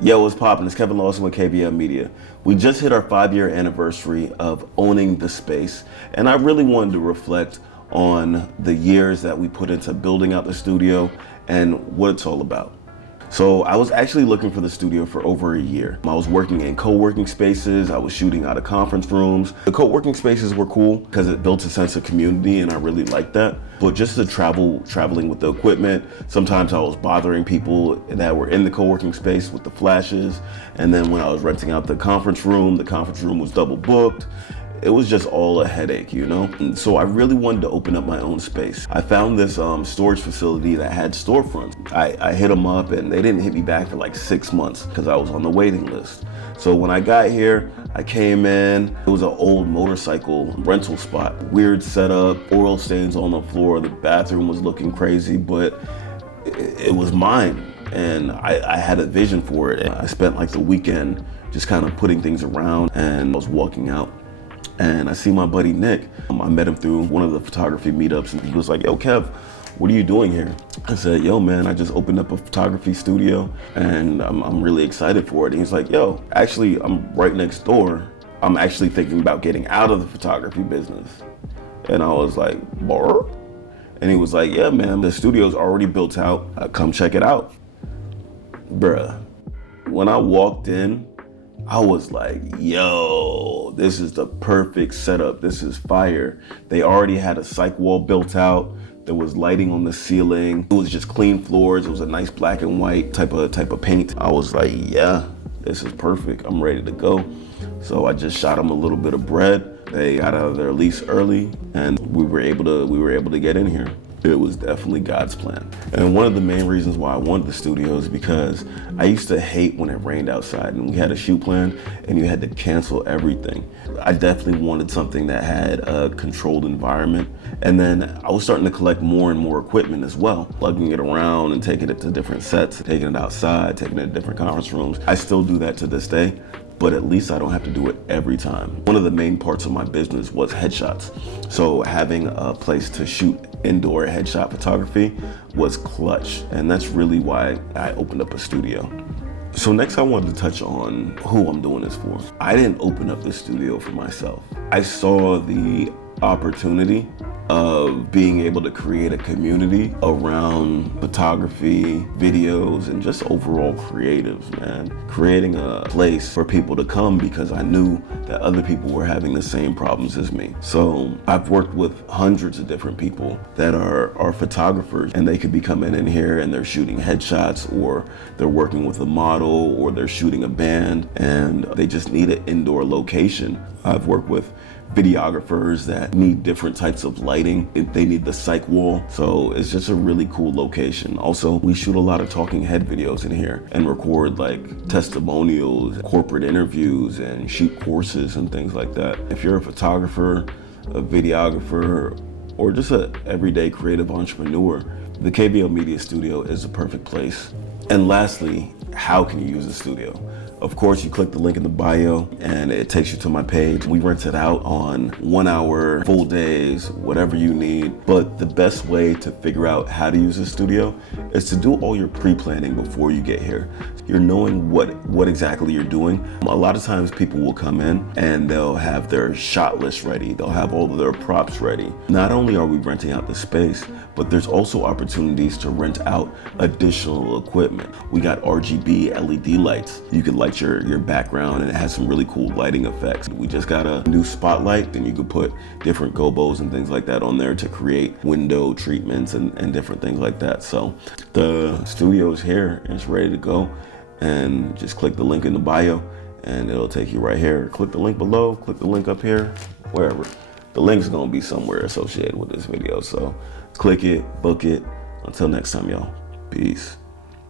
Yo, what's poppin'? It's Kevin Lawson with KBL Media. We just hit our 5-year anniversary of owning the space, and I really wanted to reflect on the years that we put into building out the studio and what it's all about. So I was actually looking for the studio for over a year. I was working in co-working spaces, I was shooting out of conference rooms. The co-working spaces were cool because it built a sense of community and I really liked that. But just the traveling with the equipment, sometimes I was bothering people that were in the co-working space with the flashes. And then when I was renting out the conference room was double booked. It was just all a headache, you know? And so I really wanted to open up my own space. I found this storage facility that had storefronts. I hit them up and they didn't hit me back for like 6 months because I was on the waiting list. So when I got here, I came in, it was an old motorcycle rental spot. Weird setup, oil stains on the floor, the bathroom was looking crazy, but it was mine. And I had a vision for it. And I spent like the weekend just kind of putting things around and I was walking out. And I see my buddy Nick. I met him through one of the photography meetups and he was like, yo, Kev, what are you doing here? I said, yo, man, I just opened up a photography studio and I'm really excited for it. And he's like, yo, actually, I'm right next door. I'm actually thinking about getting out of the photography business. And I was like, "Bar?" And he was like, yeah, man, the studio's already built out. Come check it out. Bruh, when I walked in, I was like, yo, this is the perfect setup. This is fire. They already had a cyc wall built out. There was lighting on the ceiling. It was just clean floors. It was a nice black and white type of paint. I was like, yeah, this is perfect. I'm ready to go. So I just shot them a little bit of bread. They got out of their lease early and we were able to get in here. It was definitely God's plan. And one of the main reasons why I wanted the studio is because I used to hate when it rained outside and we had a shoot plan and you had to cancel everything. I definitely wanted something that had a controlled environment. And then I was starting to collect more and more equipment as well, lugging it around and taking it to different sets, taking it outside, taking it to different conference rooms. I still do that to this day, but at least I don't have to do it every time. One of the main parts of my business was headshots. So having a place to shoot indoor headshot photography was clutch. And that's really why I opened up a studio. So next I wanted to touch on who I'm doing this for. I didn't open up this studio for myself. I saw the opportunity of being able to create a community around photography, videos, and just overall creatives, man. Creating a place for people to come because I knew that other people were having the same problems as me. So I've worked with hundreds of different people that are photographers and they could be coming in here and they're shooting headshots or they're working with a model or they're shooting a band and they just need an indoor location. I've worked with videographers that need different types of lighting. They need the cyc wall. So it's just a really cool location. Also, we shoot a lot of talking head videos in here and record like testimonials, corporate interviews, and shoot courses and things like that. If you're a photographer, a videographer, or just an everyday creative entrepreneur, the KBL Media Studio is the perfect place. And lastly, how can you use the studio? Of course, you click the link in the bio and it takes you to my page. We rent it out on 1 hour, full days, whatever you need. But the best way to figure out how to use the studio is to do all your pre-planning before you get here. You're knowing what exactly you're doing. A lot of times people will come in and they'll have their shot list ready. They'll have all of their props ready. Not only are we renting out the space, but there's also opportunities to rent out additional equipment. We got RGB LED lights. You can light your background and it has some really cool lighting effects. We just got a new spotlight and you could put different gobos and things like that on there to create window treatments and different things like that. So the studio is here and it's ready to go. And just click the link in the bio and it'll take you right here. Click the link below, click the link up here, wherever. The link's gonna be somewhere associated with this video. So click it, book it. Until next time, y'all. Peace.